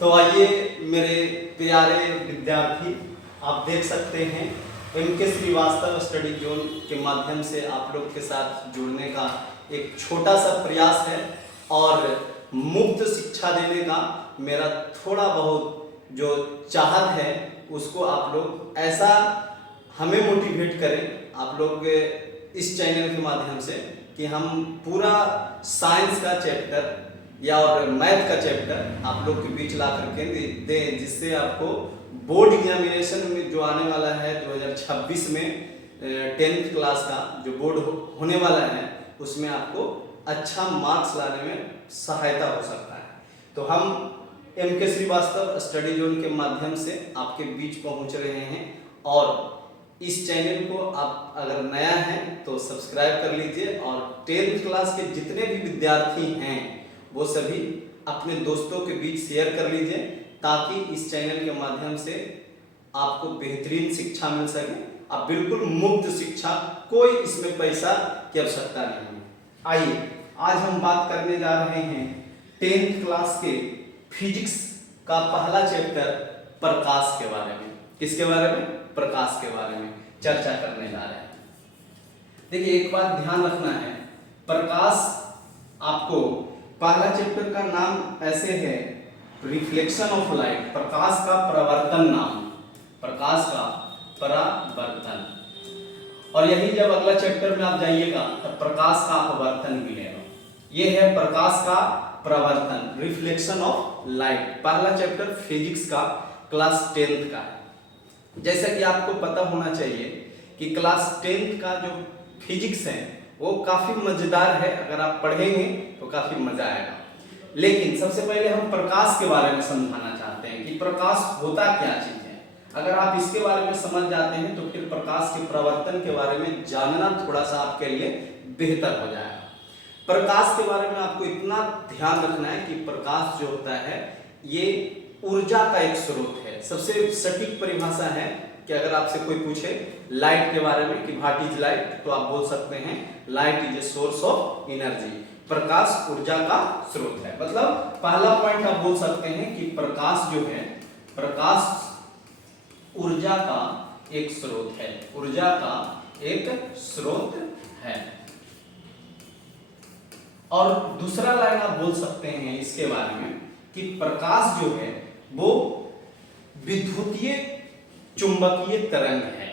तो आइए मेरे प्यारे विद्यार्थी, आप देख सकते हैं MK श्रीवास्तव स्टडी जोन के माध्यम से आप लोग के साथ जुड़ने का एक छोटा सा प्रयास है और मुफ्त शिक्षा देने का मेरा थोड़ा बहुत जो चाहत है उसको आप लोग ऐसा हमें मोटिवेट करें आप लोग इस चैनल के माध्यम से कि हम पूरा साइंस का चैप्टर या और मैथ का चैप्टर आप लोग के बीच ला करके दें, जिससे आपको बोर्ड एग्जामिनेशन में जो आने वाला है 2026 में 10th क्लास का जो बोर्ड होने वाला है उसमें आपको अच्छा मार्क्स लाने में सहायता हो सकता है। तो हम MK श्रीवास्तव स्टडी जोन के माध्यम से आपके बीच पहुंच रहे हैं और इस चैनल को आप अगर नया हैं तो सब्सक्राइब कर लीजिए और 10th क्लास के जितने भी विद्यार्थी हैं वो सभी अपने दोस्तों के बीच शेयर कर लीजिए ताकि इस चैनल के माध्यम से आपको बेहतरीन शिक्षा मिल सके। अब बिल्कुल मुफ्त शिक्षा, कोई इसमें पैसा की आवश्यकता नहीं है। आइए आज हम बात करने जा रहे हैं 10th क्लास के फिजिक्स का पहला चैप्टर प्रकाश के बारे में। किसके बारे में? प्रकाश के बारे में चर्चा करने जा रहे हैं। देखिए एक बात ध्यान रखना है, प्रकाश आपको पहला चैप्टर का नाम ऐसे है रिफ्लेक्शन ऑफ लाइट, प्रकाश का प्रवर्तन नाम, प्रकाश का परावर्तन। और यही जब अगला चैप्टर में आप जाइएगा तब प्रकाश का अपवर्तन मिलेगा। ये है प्रकाश का प्रवर्तन, रिफ्लेक्शन ऑफ लाइट, पहला चैप्टर फिजिक्स का क्लास 10th का है। जैसा कि आपको पता होना चाहिए कि क्लास 10th का जो फिजिक्स है वो काफी मजेदार है, अगर आप पढ़ेंगे तो काफी मजा आएगा। लेकिन सबसे पहले हम प्रकाश के बारे में समझाना चाहते हैं कि प्रकाश होता क्या चीज है। अगर आप इसके बारे में समझ जाते हैं तो फिर प्रकाश के प्रवर्तन के बारे में जानना थोड़ा सा आपके लिए बेहतर हो जाएगा। प्रकाश के बारे में आपको इतना ध्यान रखना है कि प्रकाश जो होता है ये ऊर्जा का एक स्रोत है। सबसे सटीक परिभाषा है कि अगर आपसे कोई पूछे लाइट के बारे में कि व्हाट इज लाइट, तो आप बोल सकते हैं light is a source of energy, प्रकाश ऊर्जा का स्रोत है। मतलब पहला पॉइंट आप बोल सकते हैं कि प्रकाश जो है, प्रकाश ऊर्जा का एक स्रोत है, ऊर्जा का एक स्रोत है। और दूसरा लाइन आप बोल सकते हैं इसके बारे में कि प्रकाश जो है वो विद्युतीय चुंबकीय तरंग है,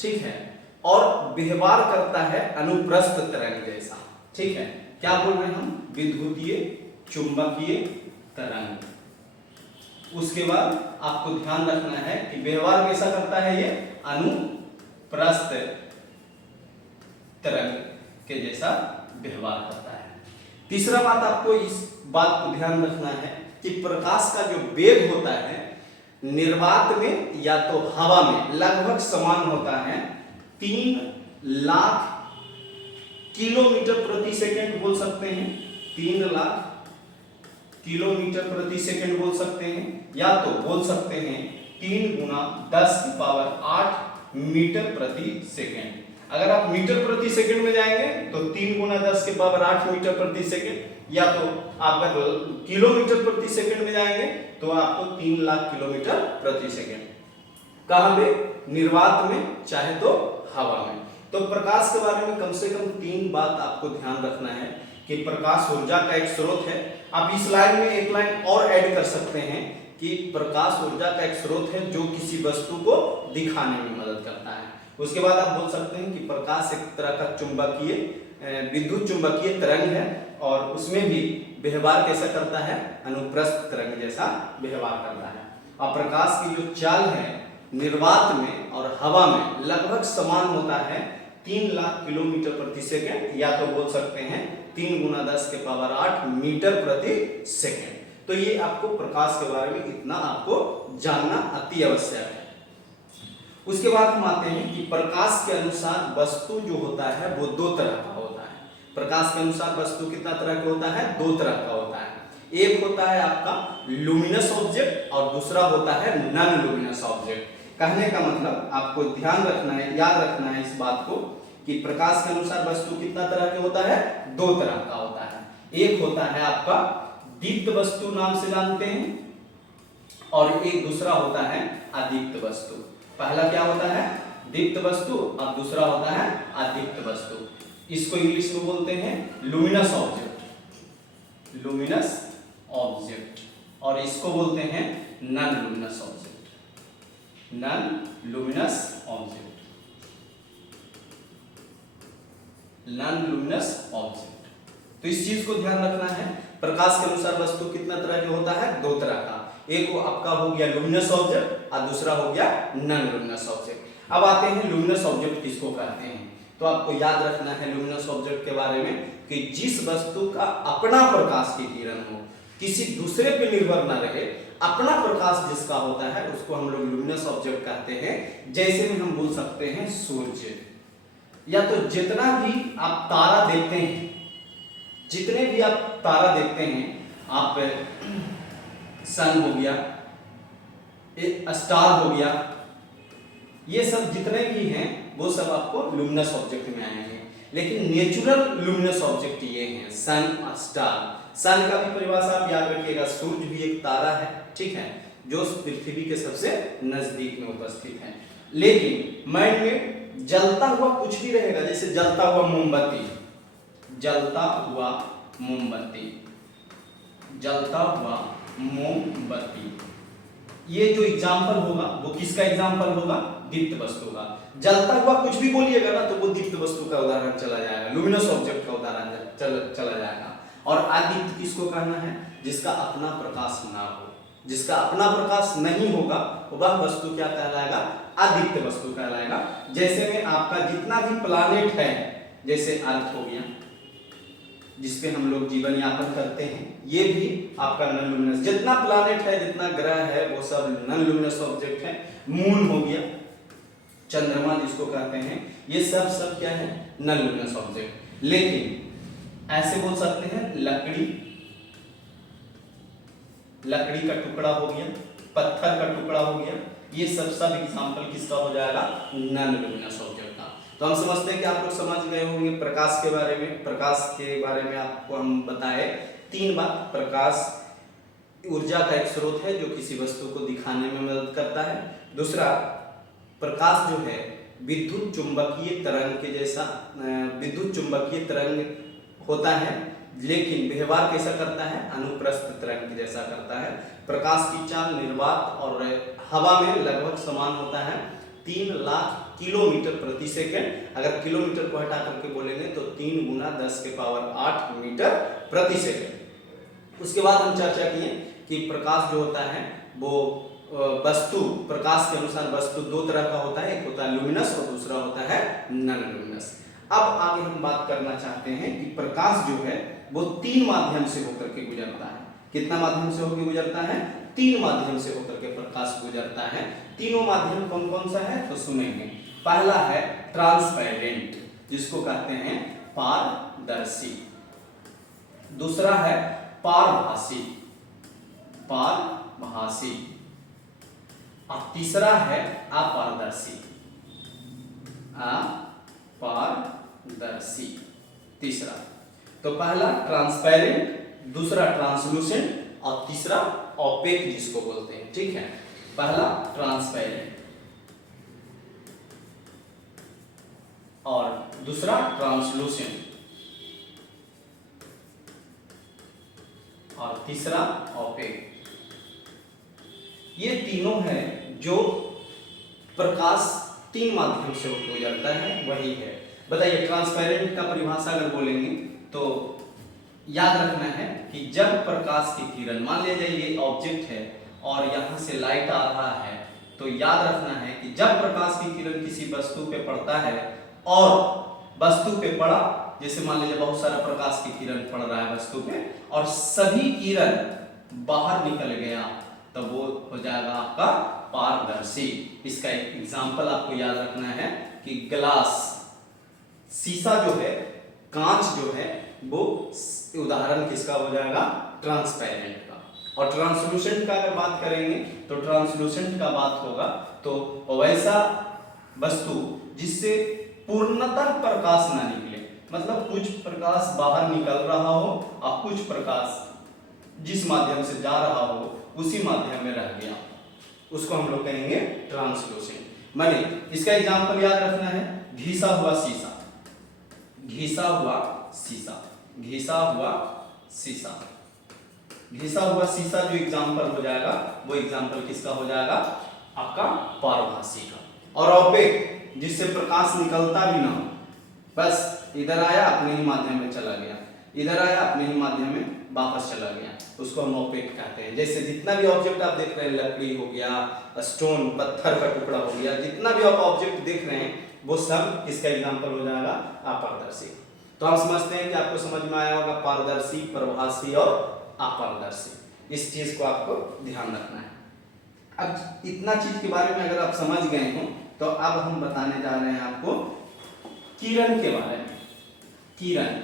ठीक है, और व्यवहार करता है अनुप्रस्थ तरंग जैसा, ठीक है। क्या बोल रहे हैं हम? विद्युतीय चुंबकीय तरंग। उसके बाद आपको ध्यान रखना है कि व्यवहार कैसा करता है, ये अनुप्रस्थ तरंग के जैसा व्यवहार करता है। तीसरा बात आपको इस बात को ध्यान रखना है कि प्रकाश का जो वेग होता है निर्वात में या तो हवा में लगभग समान होता है, 3 लाख किलोमीटर प्रति सेकंड बोल सकते हैं, 3 लाख किलोमीटर प्रति सेकंड बोल सकते हैं, या तो बोल सकते हैं 3 गुना 10 की पावर 8 मीटर प्रति सेकंड। अगर आप मीटर प्रति सेकंड में जाएंगे तो 3 गुना 10 की पावर 8 मीटर प्रति सेकंड, या तो आप अगर किलोमीटर प्रति सेकंड में जाएंगे तो आपको 3 लाख किलोमीटर प्रति सेकंड। कहां पे? निर्वात में, चाहे तो हवा में। तो प्रकाश के बारे में कम से कम 3 बात आपको ध्यान रखना है कि प्रकाश ऊर्जा का एक स्रोत है। आप इस लाइन में एक लाइन और ऐड कर सकते हैं कि प्रकाश ऊर्जा का एक स्रोत है जो किसी वस्तु को दिखाने में मदद करता है। उसके बाद आप बोल सकते हैं कि प्रकाश एक तरह का चुंबकीय विद्युत चुंबकीय तरंग है और उसमें भी व्यवहार कैसा करता है, अनुप्रस्थ तरंग जैसा व्यवहार करता है। और प्रकाश की जो चाल है निर्वात में और हवा में लगभग समान होता है, 3 लाख किलोमीटर प्रति सेकंड, या तो बोल सकते हैं 3 गुना 10 के पावर 8 मीटर प्रति सेकंड। तो ये आपको प्रकाश के बारे में इतना आपको जानना अति आवश्यक है। उसके बाद हम आते हैं कि प्रकाश के अनुसार वस्तु जो होता है वो 2 तरह का होता है। प्रकाश के अनुसार वस्तु कितना तरह का होता है? 2 तरह का होता है। एक होता है आपका लुमिनस ऑब्जेक्ट और दूसरा होता है नॉन लुमिनस ऑब्जेक्ट। कहने का मतलब आपको ध्यान रखना है, याद रखना है इस बात को कि प्रकाश के अनुसार वस्तु कितना तरह का होता है? 2 तरह का होता है। एक होता है आपका दीप्त वस्तु नाम से जानते हैं, और एक दूसरा होता है अदीप्त वस्तु। पहला क्या होता है? दीप्त वस्तु, और दूसरा होता है अदीप्त वस्तु। इसको इंग्लिश में बोलते हैं लुमिनस ऑब्जेक्ट, लुमिनस ऑब्जेक्ट, और इसको बोलते हैं non luminous object, non luminous object, non luminous object. तो इस चीज को ध्यान रखना है। प्रकाश के अनुसार वस्तु कितना तरह के होता है? दो तरह का। एक वो आपका हो गया लुमिनस ऑब्जेक्ट और दूसरा हो गया नॉन लुमिनस ऑब्जेक्ट। अब आते हैं लुमिनस ऑब्जेक्ट किसको कहते हैं। तो आपको याद रखना है लुमिनस ऑब्जेक्ट के बारे में कि जिस वस्तु का अपना प्रकाश की किरण हो, किसी दूसरे पे निर्भर ना रहे, अपना प्रकाश जिसका होता है उसको हम लोग लुमिनस ऑब्जेक्ट कहते हैं। जैसे में हम बोल सकते हैं सूर्य, या तो जितना भी आप तारा देखते हैं, जितने भी आप तारा देखते हैं, आप सन हो गया, स्टार हो गया, ये सब जितने भी हैं वो सब आपको लुमिनस ऑब्जेक्ट में आएंगे। लेकिन नेचुरल लुमिनस ऑब्जेक्ट ये हैं सन और स्टार। सन का भी परिभाषा आप याद रखिएगा, सूर्य भी एक तारा है, ठीक है, जो पृथ्वी के सबसे नजदीक में उपस्थित है। लेकिन माइंड में जलता हुआ कुछ भी रहेगा, जैसे जलता हुआ मोमबत्ती, जलता हुआ मोमबत्ती, जलता हुआ मोमबत्ती, ये जो एग्जाम्पल होगा वो किसका एग्जाम्पल होगा? दीप्त वस्तु का। जलता हुआ कुछ भी बोलिएगा ना तो वो दीप्त वस्तु का उदाहरण चला जाएगा, लुमिनस ऑब्जेक्ट का उदाहरण चला जाएगा। और अदीप्त किसको कहना है? जिसका अपना प्रकाश ना हो, जिसका अपना प्रकाश नहीं होगा वह वस्तु क्या कहलाएगा? अदीप्त वस्तु कहलाएगा। जैसे में आपका जितना भी प्लानेट है, जैसे अर्थ हो गया जिसपे हम लोग जीवन यापन करते हैं, ये भी आपका नॉन लुमिनस, जितना प्लानेट है, जितना ग्रह है, वो सब नॉन लुमिनस ऑब्जेक्ट है। मून हो गया, चंद्रमा जिसको कहते हैं, ये सब क्या है? Non luminous object. लेकिन ऐसे बोल सकते हैं लकड़ी, लकड़ी का टुकड़ा हो गया, पत्थर का टुकड़ा हो गया, ये सब एग्जाम्पल किसका हो जाएगा? नॉन लुमिनस ऑब्जेक्ट का। तो हम समझते हैं कि आप लोग समझ गए होंगे प्रकाश के बारे में। प्रकाश के बारे में आपको हम बताए 3 बात। प्रकाश ऊर्जा का एक स्रोत है जो किसी वस्तु को दिखाने में मदद करता है। दूसरा, प्रकाश जो है विद्युत चुंबकीय तरंग के जैसा, विद्युत चुंबकीय तरंग होता है, लेकिन व्यवहार कैसा करता है? अनुप्रस्थ तरंग के जैसा करता है। प्रकाश की चाल निर्वात और हवा में लगभग समान होता है, 3 लाख किलोमीटर प्रति सेकंड। अगर किलोमीटर को हटा करके बोलेंगे तो 3 × 10⁸ मीटर प्रति सेकंड। उसके बाद हम चर्चा किए कि प्रकाश जो होता है वो वस्तु, प्रकाश के अनुसार वस्तु 2 तरह का होता है, एक होता है लुमिनस और दूसरा होता है नॉन लुमिनस। अब आगे हम बात करना चाहते हैं कि प्रकाश जो है वो 3 माध्यम से होकर के गुजरता है। कितना माध्यम से होकर गुजरता है? 3 माध्यम से होकर के प्रकाश गुजरता है। तीनों माध्यम कौन कौन सा है तो सुनेंगे। पहला है ट्रांसपेरेंट, जिसको कहते हैं पारदर्शी। दूसरा है पारभासी, पारभासी। और तीसरा है अपारदर्शी, अपारदर्शी तीसरा। तो पहला ट्रांसपेरेंट, दूसरा ट्रांसलूसेंट और तीसरा ओपेक जिसको बोलते हैं, ठीक है। पहला ट्रांसपेरेंट और दूसरा ट्रांसलूसेंट और तीसरा ओपेक। ये तीनों है जो प्रकाश 3 माध्यम से गुजरता है, वही है। बताइए ट्रांसपेरेंट का परिभाषा अगर बोलेंगे तो याद रखना है कि जब प्रकाश की किरण, मान लीजिए ये ऑब्जेक्ट है और यहाँ से लाइट आ रहा है, तो याद रखना है कि जब प्रकाश की किरण किसी वस्तु पे पड़ता है और वस्तु पे पड़ा, जैसे मान लीजिए बहुत सारा प्रकाश की किरण पड़ रहा है वस्तु पे और सभी किरण बाहर निकल गया, तो वो हो जाएगा आपका पारदर्शी। इसका एक एग्जाम्पल आपको याद रखना है कि ग्लास, शीशा जो है, कांच जो है, वो उदाहरण किसका हो जाएगा? ट्रांसपेरेंट का। और ट्रांसलूसेंट का अगर बात करेंगे तो ट्रांसलूसेंट का बात होगा तो वैसा वस्तु जिससे पूर्णतः प्रकाश ना निकले, मतलब कुछ प्रकाश बाहर निकल रहा हो और कुछ प्रकाश जिस माध्यम से जा रहा हो उसी माध्यम में रह गया, उसको हम लोग कहेंगे ट्रांसलूसेंट। माने इसका एग्जांपल याद रखना है, घिसा हुआ शीशा, घिसा हुआ शीशा, घिसा हुआ शीशा, घिसा हुआ शीशा जो एग्जांपल हो जाएगा वो एग्जांपल किसका हो जाएगा, आपका पारभासी का। और ऑपेक जिससे प्रकाश निकलता भी ना हो, बस इधर आया अपने ही माध्यम में चला गया, इधर आया अपने ही माध्यम में वापस चला गया, उसको हम ऑपेक कहते हैं। जैसे जितना भी ऑब्जेक्ट आप देख रहे हैं, लकड़ी हो गया, स्टोन पत्थर का टुकड़ा हो गया, जितना भी आप ऑब्जेक्ट देख रहे हैं वो सब किसका एग्जांपल हो जाएगा, अपारदर्शी। तो हम समझते हैं कि आपको समझ में आया होगा पारदर्शी, प्रभासी और अपारदर्शी। इस चीज को आपको ध्यान रखना है। अब इतना चीज के बारे में अगर आप समझ गए हो तो अब हम बताने जा रहे हैं आपको किरण के बारे में। किरण,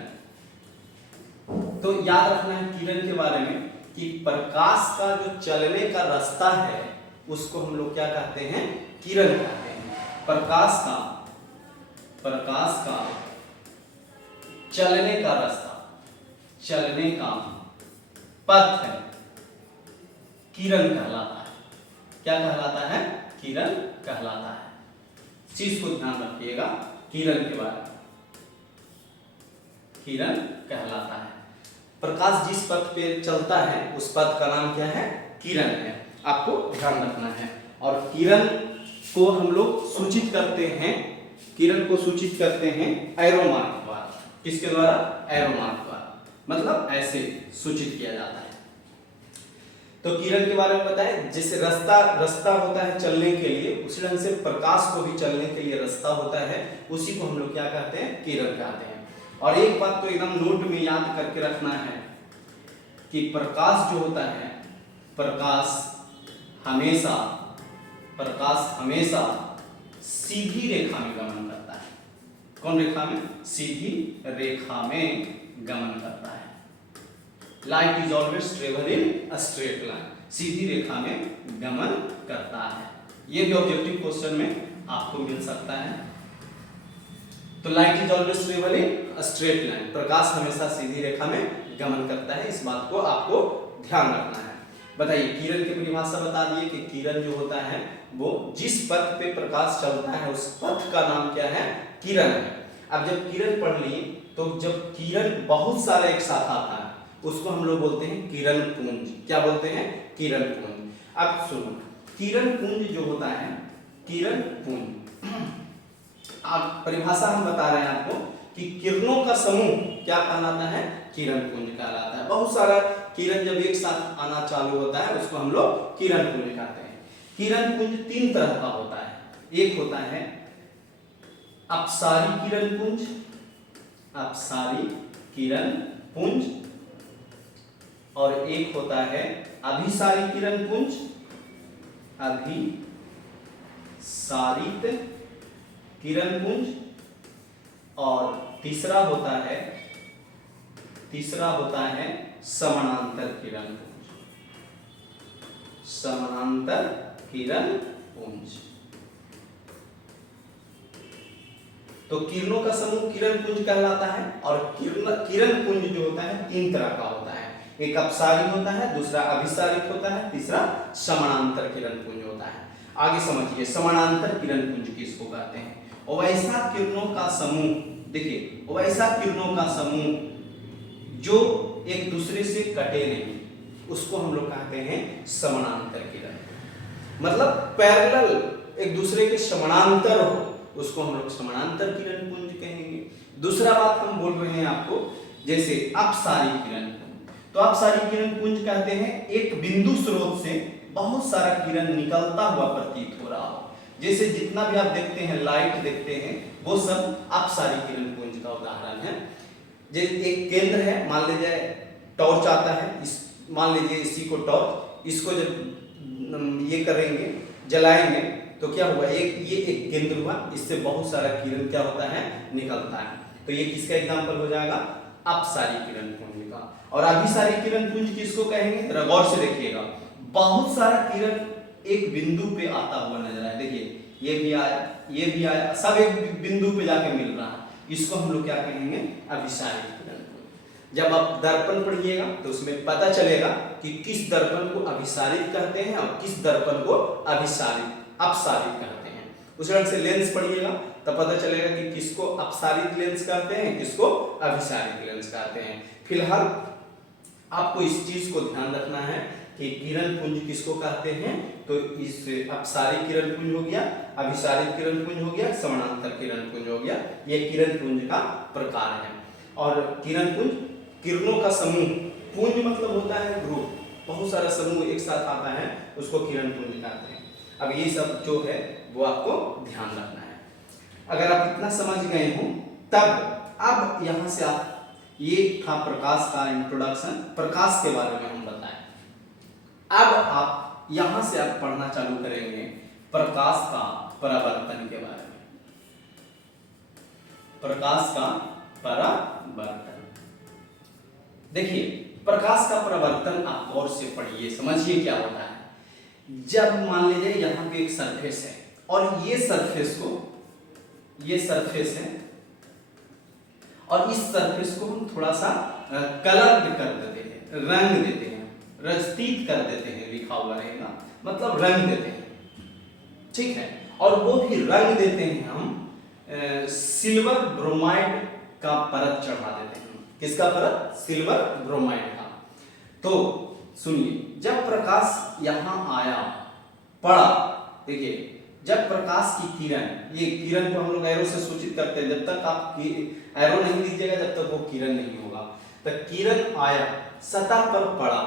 तो याद रखना है किरण के बारे में कि प्रकाश का जो चलने का रास्ता है उसको हम लोग क्या कहते हैं, किरण कहते हैं। प्रकाश का चलने का रास्ता, चलने का पथ है, किरण कहलाता है। क्या कहलाता है, किरण कहलाता है। चीज को ध्यान रखिएगा किरण के बारे में, किरण कहलाता है। प्रकाश जिस पथ पे चलता है उस पथ का नाम क्या है, किरण है, आपको ध्यान रखना है। और किरण को हम लोग सूचित करते हैं, किरण को सूचित करते हैं एरो मार्क द्वारा। किसके द्वारा, एरो मार्क द्वारा, मतलब ऐसे सूचित किया जाता है। तो किरण के बारे में बताएं, जैसे रास्ता होता है चलने के लिए, उसी ढंग से प्रकाश को भी चलने के लिए रास्ता होता है, उसी को हम लोग क्या कहते हैं, किरण कहते हैं। और एक बात तो एकदम नोट में याद करके रखना है कि प्रकाश जो होता है, प्रकाश हमेशा सीधी रेखा में गमन करता है। कौन रेखा में, सीधी रेखा में गमन करता है। Light is always travel in a straight line, सीधी रेखा में गमन करता है। ये भी ऑब्जेक्टिव क्वेश्चन में आपको मिल सकता है। तो light is always travel in a straight line, प्रकाश हमेशा सीधी रेखा में गमन करता है, इस बात को आपको ध्यान रखना है। बताइए किरण की परिभाषा बता दिए कि किरण जो होता है वो जिस पथ पे प्रकाश चलता है उस पथ का नाम क्या है, किरण है। अब जब किरण पढ़ ली तो जब किरण बहुत सारा एक साथ आता है उसको हम लोग बोलते हैं किरण पुंज। क्या बोलते हैं, किरण पुंज। अब सुनो, किरण पुंज जो होता है, किरण पुंज, आप परिभाषा हम बता रहे हैं आपको कि किरणों का समूह क्या कहलाता है, किरण पुंज कहलाता है। बहुत सारा किरण जब एक साथ आना चालू होता है उसको हम लोग किरण पुंज कहते हैं। किरण पुंज तीन तरह का होता है। एक होता है अपसारी किरण पुंज, अपसारी किरण पुंज, और एक होता है अभिसारी किरण पुंज, अभिसारित किरण पुंज, और तीसरा होता है समानांतर किरण पुंज, समानांतर किरण पुंज। तो किरणों का समूह किरण पुंज कहलाता है। और किरण पुंज जो होता है तीन तरह का होता है, एक अपसारी होता है, दूसरा अभिसारित होता है, तीसरा समानांतर किरण पुंज होता है। आगे समझिए समानांतर किरण पुंज किसको कहते हैं। वैसा किरणों का समूह, देखिए वैसा किरणों का समूह जो एक दूसरे से कटे नहीं, उसको हम लोग कहते हैं समानांतर किरण। मतलब पैरेलल एक दूसरे के समानांतर हो, उसको हम लोग समानांतर किरण पुंज कहेंगे। दूसरा बात हम बोल रहे हैं आपको, जैसे अपसारी किरण पुंज, तो अपसारी किरण पुंज कहते हैं एक बिंदु स्रोत से बहुत सारा किरण निकलता हुआ प्रतीत हो रहा हो। जैसे जितना भी आप देखते हैं, लाइट देखते हैं, वो सब अपसारी किरण पुंज का उदाहरण है। जैसे एक केंद्र है, मान लीजिए टॉर्च आता है, मान लीजिए इसी को टॉर्च, इसको जब ये करेंगे, जलाएंगे तो क्या हुआ, ये एक केंद्र हुआ, इससे बहुत सारा किरण क्या होता है, निकलता है। तो ये किसका एग्जांपल हो जाएगा, अपसारी किरण पुंज का। और अभिसारी किरण पुंज किसको कहेंगे, जरा गौर से देखिएगा। बहुत सारा किरण एक बिंदु पे आता हुआ नजर आया, देखिए ये भी आया, ये भी आया, सब एक बिंदु पे जाके मिल रहा है, इसको हम लोग क्या कहेंगे, अभिसारी किरण पुंज। जब आप दर्पण पढ़िएगा तो उसमें पता चलेगा कि किस दर्पण को अभिसारित कहते हैं और किस दर्पण को अपसारित कहते हैं। उस ढंग से लेंस पढ़िएगा तब पता चलेगा कि किसको अपसारित लेंस कहते हैं, किसको अभिसारित लेंस कहते हैं। फिलहाल आपको इस चीज को ध्यान रखना है कि किरण पुंज किसको कहते हैं। तो इस अपसारित किरण पुंज हो गया, अभिसारित किरण पुंज हो गया, समानांतर किरण पुंज हो गया। ये किरण पुंज का प्रकार है। और किरण पुंज किरणों का समूह, पुंज मतलब होता है ग्रुप, बहुत सारा समूह एक साथ आता है, उसको किरण पुंज कहते हैं। अब ये सब जो है वो आपको ध्यान रखना है। अगर आप इतना समझ गए हो तब अब यहाँ से आप, ये था प्रकाश का इंट्रोडक्शन, प्रकाश के बारे में हम बताएं। अब आप यहाँ से आप पढ़ना चालू करेंगे प्रकाश का परावर्तन के बारे में। प्रकाश का परावर्तन, देखिए प्रकाश का परावर्तन आप गौर से पढ़िए, समझिए क्या होता है। जब मान लीजिए यहाँ पे एक सरफेस है और ये सरफेस है और इस सरफेस को हम थोड़ा सा कलर कर देते हैं, रंग देते हैं, रजतीत कर देते हैं, लिखा हुआ रहेगा, मतलब रंग देते हैं, ठीक है। और वो भी रंग देते हैं हम सिल्वर ब्रोमाइड का परत चढ़ा देते हैं। किसका परत? सिल्वर ब्रोमाइड का। तो सुनिए, जब प्रकाश यहां आया, पड़ा, देखिए जब प्रकाश की किरण, ये किरण को हम लोग एरो से सूचित करते हैं, जब तक आप एरो नहीं दीजिएगा जब तक वो किरण नहीं होगा। तो किरण आया, सतह पर पड़ा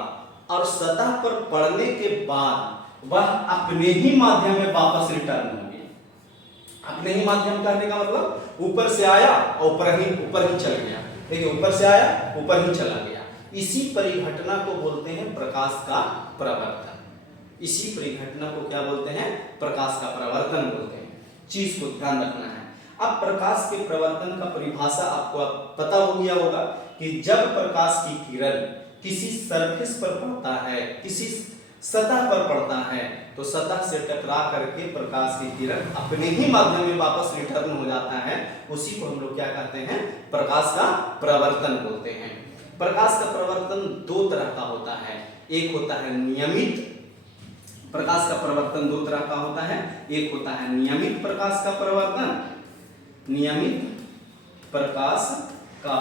और सतह पर पड़ने के बाद वह अपने ही माध्यम में वापस रिटर्न हो गया। अपने ही माध्यम कहने का मतलब ऊपर से आया और ऊपर ही चल गया। देखिए ऊपर से आया ऊपर ही चला गया। इसी परिघटना को बोलते हैं प्रकाश का परावर्तन। इसी परिघटना को क्या बोलते हैं? प्रकाश का परावर्तन बोलते हैं। चीज को ध्यान रखना है। अब प्रकाश के परावर्तन का परिभाषा आपको पता हो गया होगा कि जब प्रकाश की किरण किसी सरफेस पर पड़ता है, किसी सतह पर पड़ता है, तो सतह से टकरा करके प्रकाश की किरण अपने ही माध्यम में वापस रिटर्न हो जाता है। उसी को हम लोग क्या कहते हैं? प्रकाश का परावर्तन बोलते हैं। प्रकाश का परावर्तन दो तरह का होता है। एक होता है नियमित प्रकाश का परावर्तन, दो तरह का होता है। एक होता है नियमित प्रकाश का परावर्तन, नियमित प्रकाश का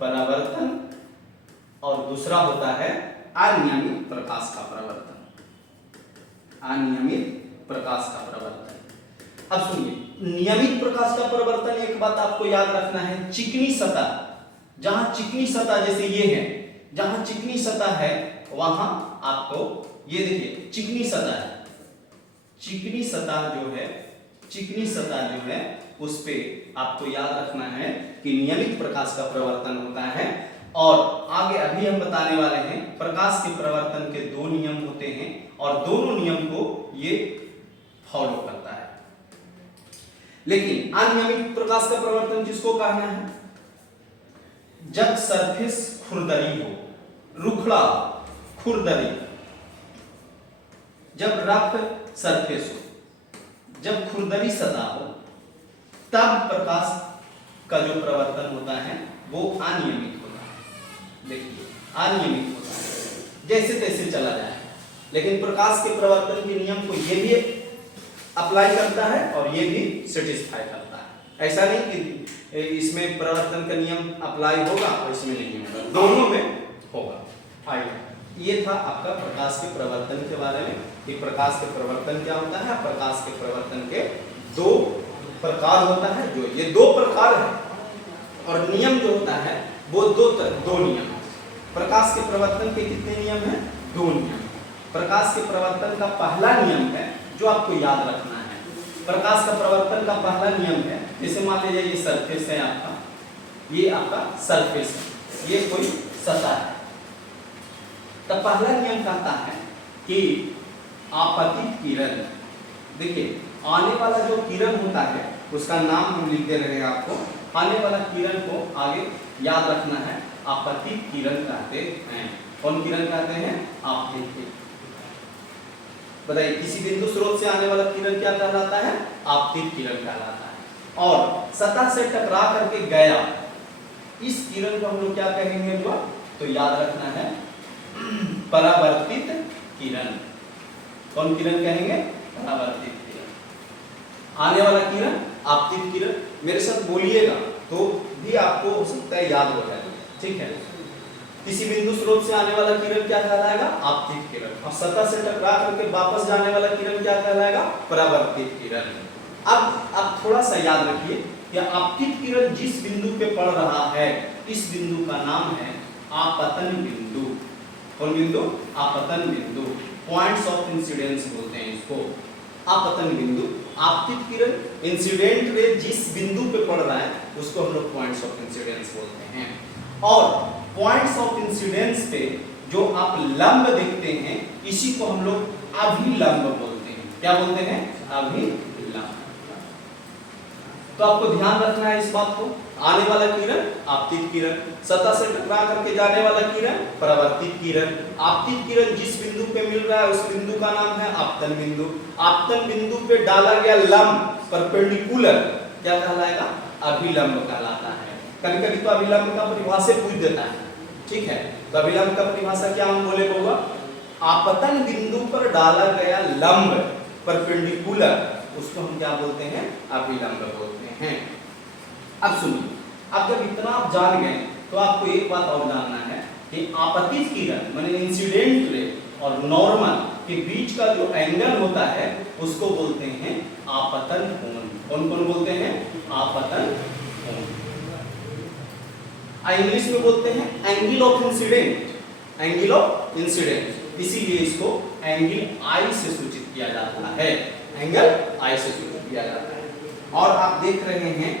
परावर्तन, और दूसरा होता है अनियमित प्रकाश का परावर्तन, अनियमित प्रकाश का परावर्तन। अब सुनिए, नियमित प्रकाश का परावर्तन, एक बात आपको याद रखना है, चिकनी सतह, जहां चिकनी सतह जैसे ये है, जहां चिकनी सतह है वहां आपको, ये देखिए चिकनी सतह है, चिकनी सतह जो है उस पे आपको याद रखना है कि नियमित प्रकाश का परावर्तन होता है। और आगे अभी हम बताने वाले हैं प्रकाश के परावर्तन के दो नियम होते हैं और दोनों नियम को ये फॉलो करता है। लेकिन अनियमित प्रकाश का परावर्तन जिसको कहना है, जब सरफेस खुरदरी हो, रुखड़ा खुरदरी, जब रफ सरफेस हो, जब खुरदरी सतह हो, तब प्रकाश का जो परावर्तन होता है वो अनियमित होता है। देखिए अनियमित होता है, जैसे तैसे चला जाए। लेकिन प्रकाश के परावर्तन के नियम को ये भी अप्लाई करता है और ये भी सेटिस्फाई करता है। ऐसा नहीं कि इसमें परावर्तन का नियम अप्लाई होगा और इसमें नहीं होगा, दोनों में होगा। आइए, ये था आपका प्रकाश के परावर्तन के बारे में कि प्रकाश के परावर्तन क्या होता है। प्रकाश के परावर्तन के दो प्रकार होता है, जो ये दो प्रकार है, और नियम जो होता है वो दो नियम। प्रकाश के परावर्तन के कितने नियम हैं? दो नियम। प्रकाश के परावर्तन का पहला नियम है जो आपको याद रखना है। प्रकाश का परावर्तन का पहला नियम है, जैसे मान लीजिए ये सरफेस है आपका, ये आपका सरफेस है, ये कोई सतह है। तब पहला नियम कहता है कि आपतित किरण, देखिए आने वाला जो किरण होता है उसका नाम हम लिख दे रहे हैं आपको। आने वाला किरण को आगे याद रखना है, आपतित किरण कहते हैं। कौन किरण कहते हैं? आपतित। बताइए, किसी बिंदु स्रोत से आने वाला किरण क्या कहलाता है? आपतित किरण कहलाता है। और सतह से टकरा करके गया, इस किरण को हम लोग क्या कहेंगे जो, तो याद रखना है परावर्तित किरण। कौन किरण कहेंगे? परावर्तित किरण। आने वाला किरण आपतित किरण। मेरे साथ बोलिएगा तो भी आपको हो सकता है याद हो जाए, ठीक है। किसी बिंदु स्रोत से आने वाला किरण क्या कहलाएगा? आपतित किरण। और सतह से टकरा करके वापस जाने वाला किरण क्या कहलाएगा? परावर्तित किरण। अब थोड़ा सा याद रखिए कि आपतित किरण जिस बिंदु पे पड़ रहा है, इस बिंदु का नाम है आपतन बिंदु। कौन बिंदु? आपतन बिंदु। पॉइंट्स ऑफ इंसिडेंस बोलते हैं इसको, आपतन बिंदु। आपतित किरण इंसिडेंट रे जिस बिंदु पे पड़ रहा है उसको हम लोग पॉइंट्स ऑफ इंसिडेंस बोलते हैं। और पॉइंट्स ऑफ इंसिडेंस पे जो आप लंब देखते हैं इसी को हम लोग अभिलंब बोलते हैं। क्या बोलते हैं? अभिलंब। तो आपको ध्यान रखना है इस बात को। आने वाला किरण आपतित किरण, सतह से टकरा करके जाने वाला किरण परावर्तित किरण। आपतित किरण जिस बिंदु पे मिल रहा है उस बिंदु का नाम है आपतन बिंदु। आपतन बिंदु पे डाला गया लंब परपेंडिकुलर क्या कहलाएगा? अभिलंब कहलाता है। कभी कभी तो अभिलंब का परिभाषा पूछ देता है, ठीक है। तो अभिलंब का परिभाषा क्या हम बोले होगा? आपतन बिंदु पर डाला गया लंब परपेंडिकुलर, उसको हम क्या बोलते हैं? अभिलंब बोलते हैं। अब सुनिए, अब जब इतना आप जान गए तो आपको एक बात और जानना है कि आपतित किरण माने इंसिडेंट रे और नॉर्मल के बीच का जो एंगल होता है उसको बोलते हैं आपतन कोण। कौन कौन बोलते हैं? आपतन कोण। इंग्लिश में बोलते हैं angle of incident. Angle of incident, इसीलिए इसको एंगल आई से सूचित किया जाता है। एंगल आई से सूचित किया जाता है। और आप देख रहे हैं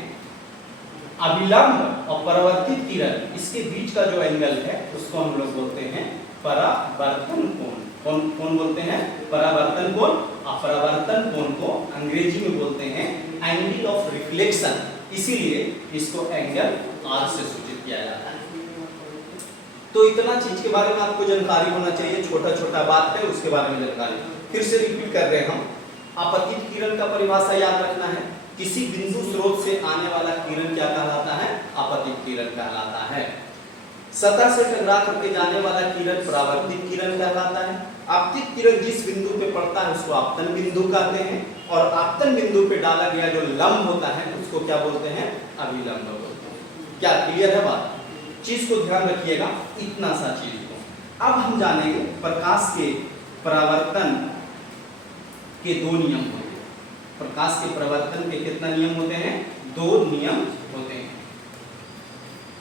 अभिलंब और परावर्तित किरण, इसके बीच का जो एंगल है उसको हम लोग बोलते हैं परावर्तन कोण। कौन कौन बोलते हैं? परावर्तन कोण। और परावर्तन कोण को अंग्रेजी में बोलते हैं एंगल ऑफ रिफ्लेक्शन, इसीलिए इसको एंगल आर से सूचित किया जाता है। तो इतना चीज के बारे में आपको जानकारी होना चाहिए। छोटा छोटा बात है उसके बारे में जानकारी। फिर से रिपीट कर रहे हैं हम। आपतित किरण का परिभाषा याद रखना है। किसी बिंदु स्रोत से आने वाला किरण क्या कहलाता है? आपतित किरण कहलाता है। सतह से टकरा करके जाने वाला किरण परावर्तित किरण कहलाता है। आपतित किरण जिस बिंदु पे पड़ता है उसको आपतन बिंदु कहते हैं। और आपतन बिंदु पे डाला गया जो लंब होता है उसको क्या बोलते हैं? अभिलंब बोलते हैं। क्या क्लियर है बात? चीज को ध्यान रखिएगा, इतना सा चीज को। अब हम जानेंगे प्रकाश के परावर्तन के दो नियम होते हैं। प्रकाश के परावर्तन के कितना नियम होते हैं? दो नियम होते हैं।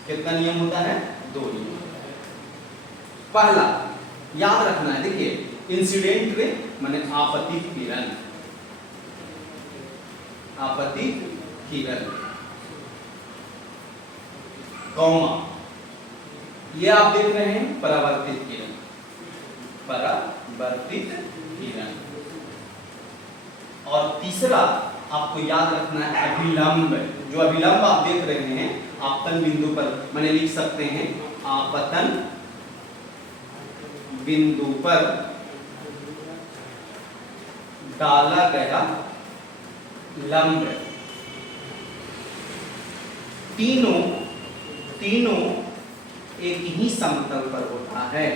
कितना नियम होता है? दो नियम। पहला याद रखना है, देखिए इंसिडेंट रे माने आपतित किरण। आपतित किरण कौमा, ये आप देख रहे हैं परावर्तित किरण। परावर्तित किरण। और तीसरा आपको याद रखना है अभिलंब। जो अभिलंब आप देख रहे हैं आपतन बिंदु पर, मैंने लिख सकते हैं आपतन बिंदु पर डाला गया लंब। तीनों एक ही समतल पर होता है।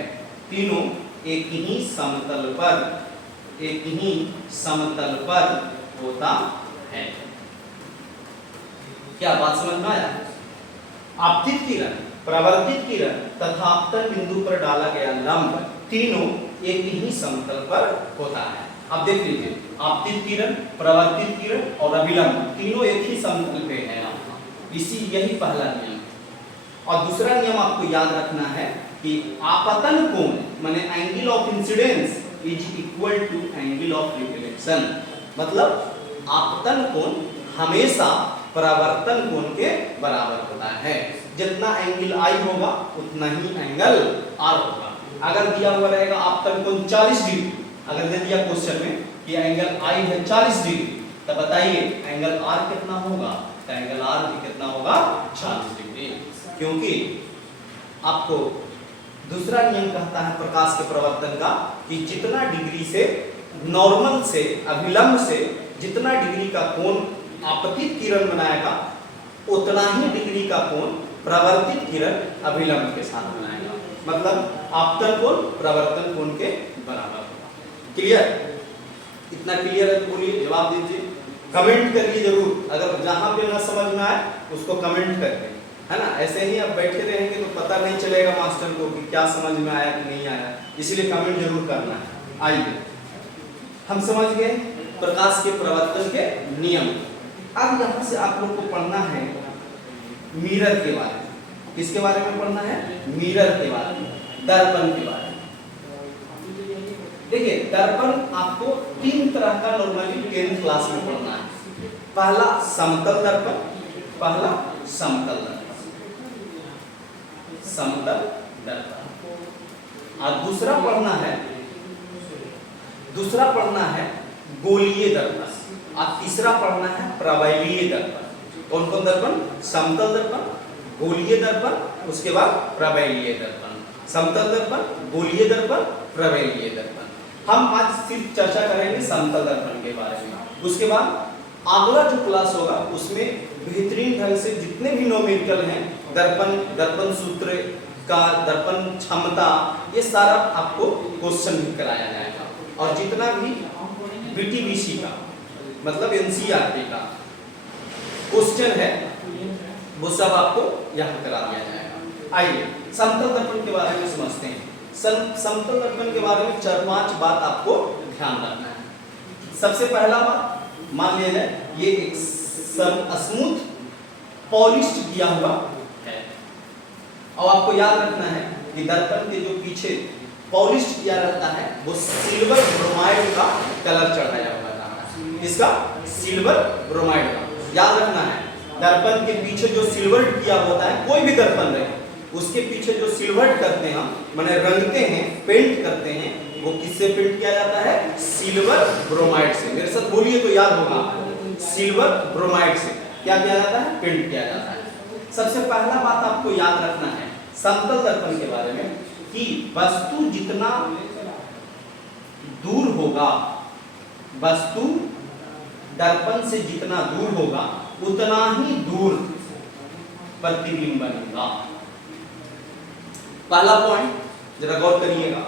तीनों एक ही समतल पर होता है। क्या बात समझ में आया? आपतित किरण, परावर्तित किरण तथा आपतन बिंदु पर डाला गया लंब तीनों एक ही समतल पर होता है। अब देख लीजिए, आपतित किरण, परावर्तित किरण और अभिलंब तीनों एक ही समतल पे है। यही पहला नियम। और दूसरा नियम आपको याद रखना है कि आपतन कोण माने angle of incidence is equal to angle of reflection. मतलब आपतन कोण हमेशा परावर्तन कोण के बराबर होता है। जितना एंगल आई होगा उतना ही एंगल आर होगा। अगर दिया हुआ रहेगा आपतन कोण 40 डिग्री, अगर दे दिया क्वेश्चन में कि एंगल आई है 40 डिग्री, तब बताइए एंगल आर कितना होगा? तो एंगल आर भी कितना होगा? 40 डिग्री। क्योंकि आपको दूसरा नियम कहता है प्रकाश के प्रवर्तन का कि जितना डिग्री से नॉर्मल से अभिलंब से जितना डिग्री का कोण आपतित किरण बनाएगा उतना ही डिग्री का कोण प्रवर्तित किरण अभिलंब के साथ बनाएगा। मतलब आपतन कोण प्रवर्तन कोण के बराबर होगा। क्लियर? इतना क्लियर है तो बोलिए, जवाब दीजिए, कमेंट करिए जरूर। अगर जहां पे ना समझ में आए उसको कमेंट करके, है ना। ऐसे ही आप बैठे रहेंगे तो पता नहीं चलेगा मास्टर को कि क्या समझ में आया कि नहीं आया, इसलिए कमेंट जरूर करना है। आइए, हम समझ गए प्रकाश के प्रवर्तन के नियम। अब यहाँ से आप लोग को पढ़ना है मिरर के बारे में। किसके बारे में पढ़ना है? मिरर के बारे में, दर्पण के बारे में। देखिए, दर्पण आपको 3 तरह का नॉर्मली 10th क्लास में पढ़ना है। पहला समतल दर्पण, पहला समतल दर्पण, समतल दर्पण। और दूसरा पढ़ना है गोलीय दर्पण। और तीसरा पढ़ना है प्रवैलीय दर्पण। कौन कौन दर्पण? समतल दर्पण, गोलीय दर्पण, उसके बाद प्रवैलीय दर्पण। समतल दर्पण, गोलीय दर्पण, प्रवैलीय दर्पण। हम आज सिर्फ चर्चा करेंगे समतल दर्पण के बारे में। उसके बाद अगला जो क्लास होगा उसमें बेहतरीन ढंग से जितने भी न्यूमेरिकल हैं, दर्पण सूत्र का, दर्पण क्षमता, ये सारा आपको क्वेश्चन भी कराया जाएगा। और जितना भी बीटीबीसी का मतलब एनसीईआरटी का क्वेश्चन है वो सब आपको यहाँ करा दिया जाएगा। आइए समतल दर्पण के बारे में समझते हैं। समतल दर्पण के बारे में 4-5 बात आपको ध्यान रखना है। सबसे पहला बात, मान लिया जाए ये एक स्मूथ पॉलिश्ड किया हुआ है, और आपको याद रखना है कि दर्पण के जो पीछे पॉलिश्ड किया रहता है वो सिल्वर ब्रोमाइड का कलर चढ़ाया हुआ है। इसका सिल्वर ब्रोमाइड का याद रखना है। दर्पण के पीछे जो सिल्वर किया होता है, कोई भी दर्पण रहे, उसके पीछे जो सिल्वर करते हैं, माने रंगते हैं, पेंट करते हैं, वो किससे पेंट किया जाता है? सिल्वर ब्रोमाइड से। मेरे साथ बोलिए तो याद होगा, सिल्वर ब्रोमाइड से क्या किया जाता है? पेंट किया जाता है। सबसे पहला बात आपको याद रखना है समतल दर्पण के बारे में कि वस्तु जितना दूर होगा, वस्तु दर्पण से जितना दूर होगा उतना ही दूर प्रतिबिंब बनेगा। पहला पॉइंट जरा गौर करिएगा,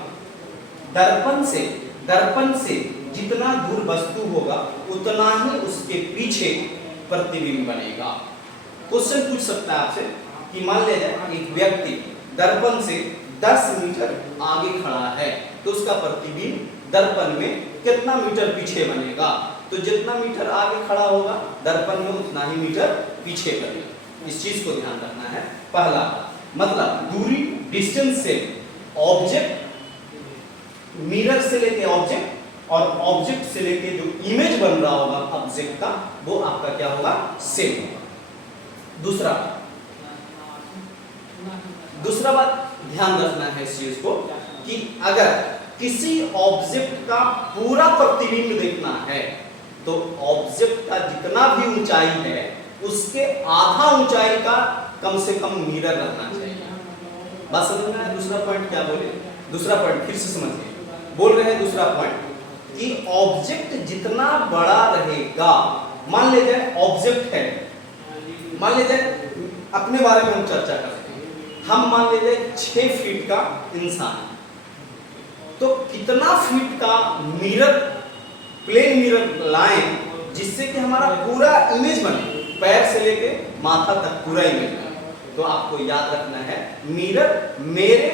दर्पण से जितना दूर वस्तु होगा उतना ही उसके पीछे प्रतिबिंब बनेगा। क्वेश्चन पूछ सकता है आपसे कि मान लिया जाए एक व्यक्ति दर्पण से 10 मीटर आगे खड़ा है तो उसका प्रतिबिंब दर्पण में कितना मीटर पीछे बनेगा? तो जितना मीटर आगे खड़ा होगा दर्पण में उतना ही मीटर पीछे बनेगा। इस चीज को ध्यान रखना है। पहला मतलब दूरी, डिस्टेंस से ऑब्जेक्ट, मिरर से लेके ऑब्जेक्ट और ऑब्जेक्ट से लेके जो इमेज बन रहा होगा ऑब्जेक्ट का, वो आपका क्या होगा? सेम होगा। दूसरा बात ध्यान रखना है इस चीज को कि अगर किसी ऑब्जेक्ट का पूरा प्रतिबिंब देखना है तो ऑब्जेक्ट का जितना भी ऊंचाई है उसके आधा ऊंचाई का कम से कम मिरर रहना चाहिए। बात समझ में आया? दूसरा पॉइंट क्या बोले? दूसरा पॉइंट फिर से समझिए। बोल रहे हैं दूसरा पॉइंट कि ऑब्जेक्ट जितना बड़ा रहेगा, मान लीजिए ऑब्जेक्ट है, मान लीजिए अपने बारे में हम चर्चा करते हैं, हम मान लीजिए 6 फीट का इंसान, तो कितना फीट का मिरर, प्लेन मिरर लाएं जिससे कि हमारा पूरा इमेज बने, पैर से लेके माथा तक पूरा इमेज बने। तो आपको याद रखना है मिरर मेरे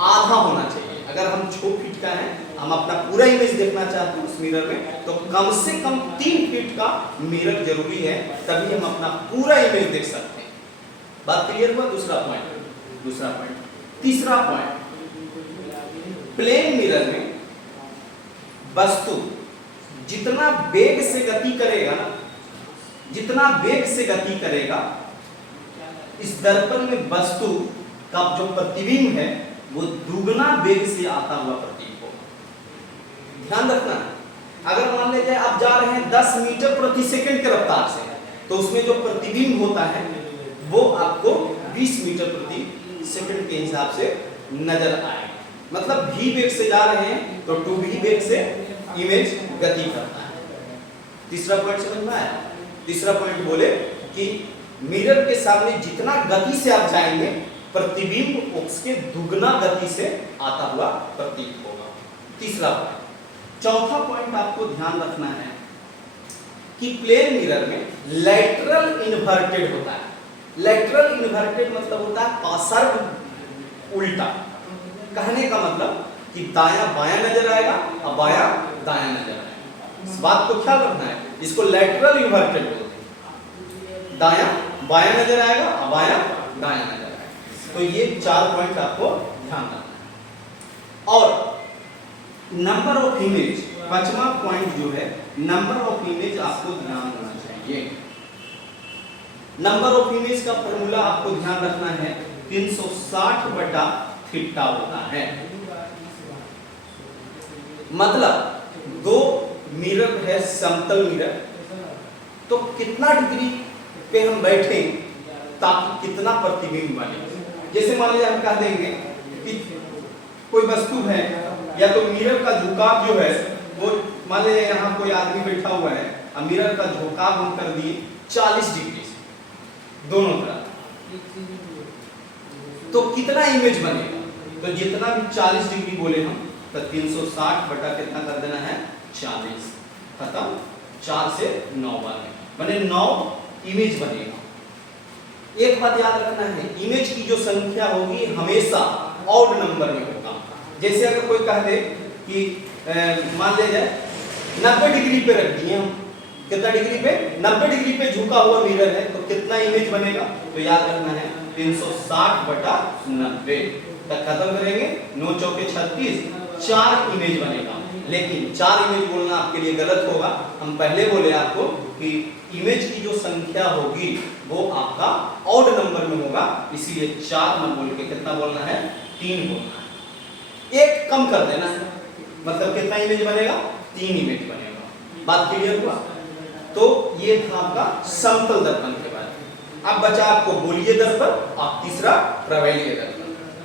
आधा होना चाहिए। अगर हम 6 फीट का है, हम अपना पूरा इमेज देखना चाहते हैं उस मिरर में, तो कम से कम 3 फीट का मिरर जरूरी है, तभी हम अपना पूरा इमेज देख सकते हैं। बात क्लियर हुआ? दूसरा पॉइंट। तीसरा पॉइंट, प्लेन मिरर में वस्तु जितना वेग से गति करेगा ना, जितना वेग से गति करेगा, इस दर्पण में वस्तु का जो प्रतिबिंब है वो दुगना वेग से आता हुआ प्रतीत होगा। ध्यान रखना है। अगर मान लीजिए आप जा रहे हैं 10 मीटर प्रति सेकंड के रफ्तार से, तो उसमें जो प्रतिबिंब होता है वो आपको 20 मीटर प्रति सेकंड के हिसाब से नजर आएगा। मतलब v वेग से जा रहे हैं तो 2v वेग से इमेज गति करता है। तीसरा पॉइंट समझ में आया? तीसरा पॉइंट बोले कि मिरर के सामने जितना गति से आप जाएंगे प्रतिबिंब उसके दुगना गति से आता हुआ प्रतीत होगा। तीसरा पॉइंट। चौथा पॉइंट आपको ध्यान रखना है कि प्लेन मिरर में लैटरल इन्वर्टेड होता है। लैटरल इन्वर्टेड मतलब होता है पार्श्व उल्टा। कहने का मतलब कि दायां बायां नजर आएगा और बायां दायां नजर आएगा। इस बात को ख्याल रखना है, इसको लैटरल इन्वर्टेड बोलते हैं। दायां बायां नजर आएगा और बायां दायां नजर आएगा। तो ये 4 पॉइंट आपको ध्यान रखना है। और नंबर ऑफ इमेज, 5वां पॉइंट जो है नंबर ऑफ इमेज आपको ध्यान रखना चाहिए। नंबर ऑफ इमेज का फॉर्मूला आपको ध्यान रखना है 360/थीटा होता है। मतलब 2 मिरर है, समतल मिरर, तो कितना डिग्री पे हम बैठे ताकि कितना प्रतिबिंब बने। जैसे मान लीजिए हम कह देंगे कि कोई वस्तु है या तो मिरर का झुकाव जो है वो, मान लीजिए यहाँ कोई आदमी बैठा हुआ है और मिरर का झुकाव हम कर दिए 40 डिग्री से दोनों तरफ, तो कितना इमेज बनेगा। तो जितना भी 40 डिग्री बोले हम, तो 360 बटा कितना कर देना है 40, खत्म। 4 से 9 बने 9 इमेज बनेगा। एक बात याद रखना है, इमेज की जो संख्या होगी हमेशा ऑड नंबर में होगा। जैसे अगर कोई कह दे कि मान ले जाए 90 डिग्री पे रख दिए हम, कितना डिग्री पे 90 डिग्री पे झुका हुआ मिरर है, तो कितना इमेज बनेगा। तो याद रखना है 360/90 तक खत्म करेंगे। 9 चौके 36, 4 इमेज बनेगा। लेकिन 4 इमेज बोलना आपके लिए गलत होगा। हम पहले बोले आपको कि इमेज की जो संख्या होगी वो आपका ऑड नंबर में होगा, इसीलिए 4 न बोल के कितना बोलना है 3 बोलना है। एक कम कर देना है, मतलब कितना इमेज बनेगा 3 इमेज बनेगा। बात क्लियर हुआ। तो ये था आपका समतल दर्पण के बारे में। अब बचा आपको गोलीय दर्पण और तीसरा प्रवैलीय दर्पण।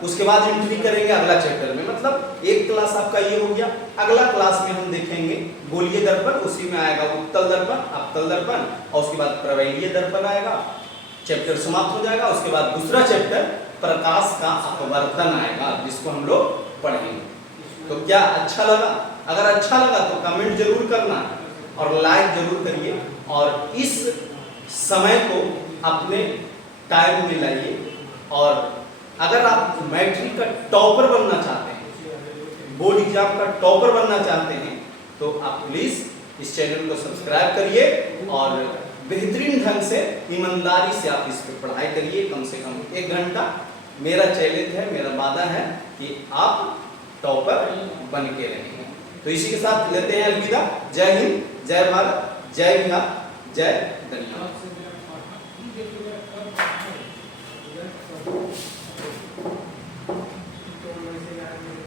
उसके बाद एंट्री करेंगे अगला चैप्टर में, मतलब एक क्लास आपका ये हो गया। अगला क्लास में हम देखेंगे गोलीय दर्पण, उसी में आएगा उत्तल दर्पण, अवतल दर्पण, और उसके बाद प्रवैलीय दर्पण आएगा। चैप्टर समाप्त हो जाएगा। उसके बाद दूसरा चैप्टर प्रकाश का अपवर्तन आएगा, जिसको हम लोग पढ़ेंगे। तो क्या अच्छा लगा? अगर अच्छा लगा तो कमेंट जरूर करना और लाइक जरूर करिए, और इस समय को अपने टाइम में लाइए। और अगर आप मैट्रिक का टॉपर बनना चाहते हैं, बोर्ड एग्जाम का टॉपर बनना चाहते हैं, तो आप प्लीज इस चैनल को सब्सक्राइब करिए और बेहतरीन ढंग से ईमानदारी से आप इस पर पढ़ाई करिए। कम से कम 1 घंटा मेरा चैलेंज है, मेरा वादा है कि आप टॉपर बन के रहेंगे। तो इसी के साथ लेते हैं अलविदा। जय हिंद, जय भारत, जय बिहार, जय धन्यवाद।